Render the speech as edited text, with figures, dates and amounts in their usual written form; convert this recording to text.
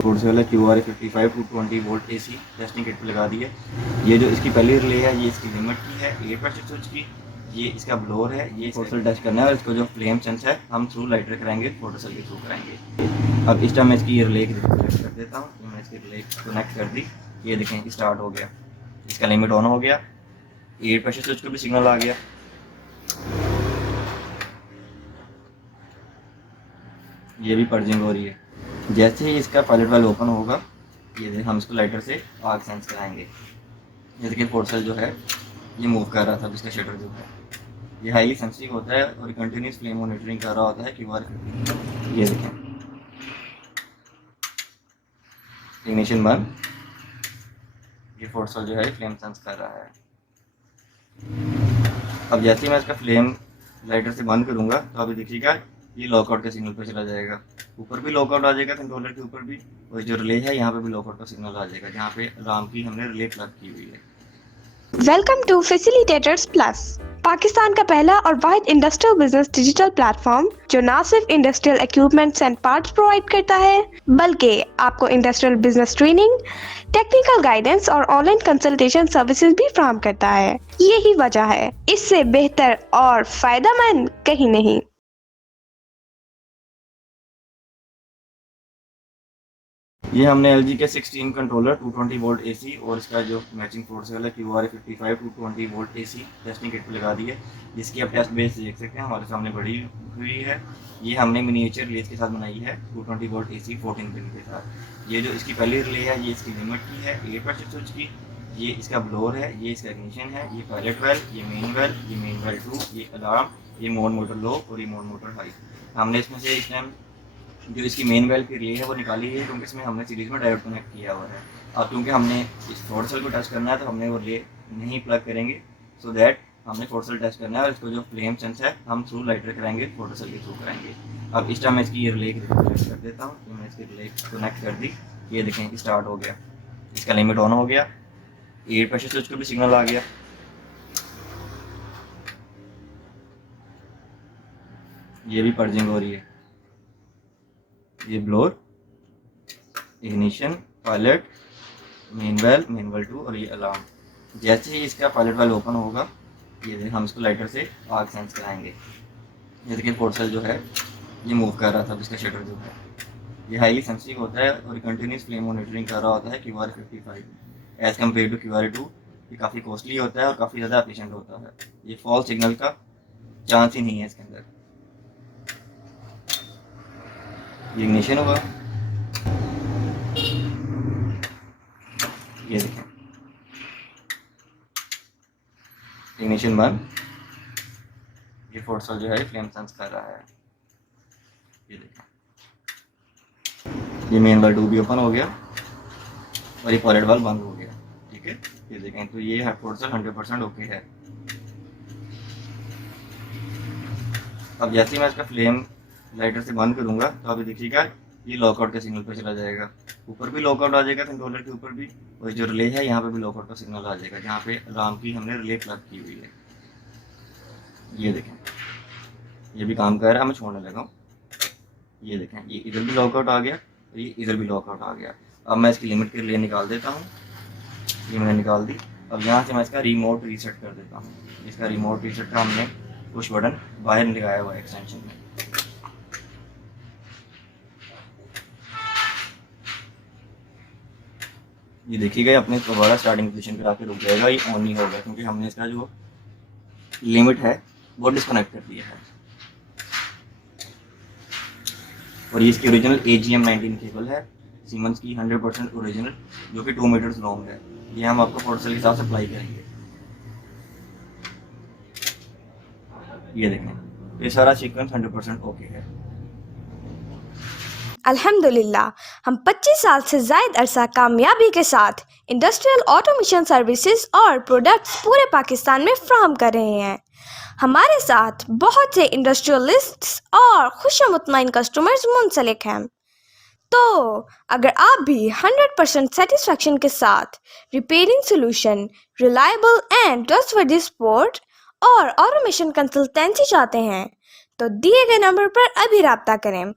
Ford से वाला QR 55 two 20 volt AC testing kit पे लगा दी है। ये जो इसकी पहली रिले है ये इसकी लिमिट की है 8 प्रेशर स्विच की। ये इसका ब्लोअर है, ये फोटोसेल टेस्ट करना है और इसको जो फ्लेम सेंस है हम थ्रू लाइटर कराएंगे, फोटोसेल के थ्रू कराएंगे। अब इस टाइम मैं इसकी ये रिले कनेक्ट कर देता हूँ। तो मैं इसकी रिले कनेक्ट कर दी, ये देखें स्टार्ट हो गया, इसका लिमिट ऑन हो गया, 8 प्रेशर स्विच को भी सिग्नल आ गया। ये भी पर्जिंग हो रही है। जैसे ही इसका पायलट वाल्व ओपन होगा, ये हम इसको लाइटर से आग सेंस कराएंगे। ये देखिए फोटोसेल जो है ये मूव कर रहा था, इसका शटर जो है ये हाईली सेंसिटिव होता है और कंटिन्यूस फ्लेम मॉनिटरिंग कर रहा होता है QR 50। ये देखें इग्निशन बंद, ये फोटोसेल जो है फ्लेम सेंस कर रहा है। अब जैसे ही मैं इसका फ्लेम लाइटर से बंद करूंगा तो अभी देखिएगा ये लॉकआउट के सिग्नल पे चला जाएगा। ऊपर भी लॉकआउट आ जाएगा कंट्रोलर के ऊपर भी, और जो रिले है यहाँ पे भी लॉकआउट का सिग्नल आ जाएगा जहाँ पे अलार्म की हमने रिले प्लग की हुई है। Welcome to facilitators plus, Pakistan का पहला और वाहिद इंडस्ट्रियल बिजनेस डिजिटल प्लेटफॉर्म जो न सिर्फ industrial equipments and parts provide करता है बल्कि आपको industrial business training, technical guidance और ऑनलाइन कंसल्टेशन सर्विसेज भी फराहम करता है। यही वजह है, इससे बेहतर और फायदेमंद कहीं नहीं। ये हमने LG के 16 कंट्रोलर 220 वोल्ट AC और इसका जो मैचिंग फोर्स है QR 55 two 20 volt AC testing kit पे लगा दी है, जिसकी आप टेस्ट बेस देख सकते हैं हमारे सामने बड़ी हुई है। ये हमने मिनिएचर रिलेज के साथ बनाई है 220 वोल्ट AC 14 पिन के साथ। ये जो इसकी पहली रिले है ये इसकी लिमिट की है 8 प्रेशर स्विच की। ये इसका ब्लोअर है, ये इसका इग्निशन है, ये पायलट वेल, ये मेन वेल, ये मेन वेल 2, ये अलार्म, ये मोड मोटर लो और ये मोड मोटर हाई। हमने इसमें से इस टाइम जो इसकी मेन वेल की रिले है वो निकाली है क्योंकि इसमें हमने सीरीज में डायोड कनेक्ट किया हुआ है। अब क्योंकि हमने इस फोटोसेल को टेस्ट करना है तो हमने वो रिले नहीं प्लग करेंगे, सो दैट हमने फोटोसेल टेस्ट करना है और इसको जो फ्लेम सेंस है हम थ्रू लाइटर कराएंगे, फोटोसेल के थ्रू कराएंगे। अब इस टाइम मैं इसकी ये रिले कनेक्ट कर देता हूँ। तो मैं इसकी रिले कनेक्ट कर दी, ये देखें स्टार्ट हो गया, इसका लिमिट ऑन हो गया, 8 प्रेशर स्विच को भी सिग्नल आ गया। ये भी पर्जिंग हो रही है। ये blower, ignition, pilot, main well 2 और ये अलार्म। जैसे ही इसका पायलट वेल ओपन होगा, ये हम इसको लाइटर से आग सेंस कराएंगे। ये देखिए फोटोसेल जो है ये मूव कर रहा था, इसका शटर जो है ये हाईली सेंसिटिव होता है और कंटिन्यूस फ्लेम मॉनिटरिंग कर रहा होता है QR 55 as compare to QR 2। ये काफ़ी कॉस्टली होता है और काफ़ी ज़्यादा एफिशिएंट होता है। ये फॉल्स सिग्नल का चांस ही नहीं है इसके अंदर। ये इग्निशन हुआ, ये देखें इग्निशन बंद, ये फोटोसेल जो है फ्लेम सेंस कर रहा है। ये देखें ये मेन वाल 2 भी ओपन हो गया और ये पायलट वाल बंद हो गया। ठीक है, ये देखें तो ये है फोटोसेल 100% ओके है। अब जैसे ही मैं इसका फ्लेम लाइटर से बंद करूंगा तो अभी देखिएगा ये लॉकआउट के सिग्नल पे चला जाएगा। ऊपर भी लॉकआउट आ जाएगा कंट्रोलर के ऊपर भी, और जो रिले है यहाँ पे भी लॉकआउट का सिग्नल आ जाएगा जहाँ पे अलार्म की हमने रिले प्लग की हुई है। ये देखें ये भी काम कर रहा है, मैं छोड़ने लगा हूँ। ये देखें ये इधर भी लॉकआउट आ गया और ये इधर भी लॉकआउट आ गया। अब मैं इसकी लिमिट के लिए निकाल देता हूँ, ये मैंने निकाल दी। अब यहाँ से मैं इसका रिमोट रीसेट कर देता हूँ। इसका रिमोट रीसेट का हमने पुश बटन बाहर लगाया हुआ है एक्सटेंशन में। ये देखिएगा अपने दोबारा स्टार्टिंग पोजीशन पे आके रुक जाएगा, ये ऑन नहीं होगा क्योंकि हमने इसका जो लिमिट है वो डिस्कनेक्ट कर दिया है। और ये इसकी ओरिजिनल AGM 19 केबल है, सीमेंस की 100% ओरिजिनल, जो कि 2 मीटर्स लॉन्ग है। ये हम आपको फोटोसेल के साथ सप्लाई करेंगे। ये देखें ये सारा सीक्वेंस 100% ओके है। अल्हम्दुलिल्लाह, हम 25 साल से ज़ायद अरसा कामयाबी के साथ इंडस्ट्रियल ऑटोमेशन सर्विसेज और प्रोडक्ट्स पूरे पाकिस्तान में फ्राहम कर रहे हैं। हमारे साथ बहुत से इंडस्ट्रियलिस्ट्स और खुशमुतमईन कस्टमर्स मुंसलिक हैं। तो अगर आप भी 100% सेटिस्फेक्शन के साथ repairing solution, reliable and trustworthy support और ऑटोमेशन कंसल्टेंसी चाहते हैं तो दिए गए नंबर पर अभी राब्ता करें।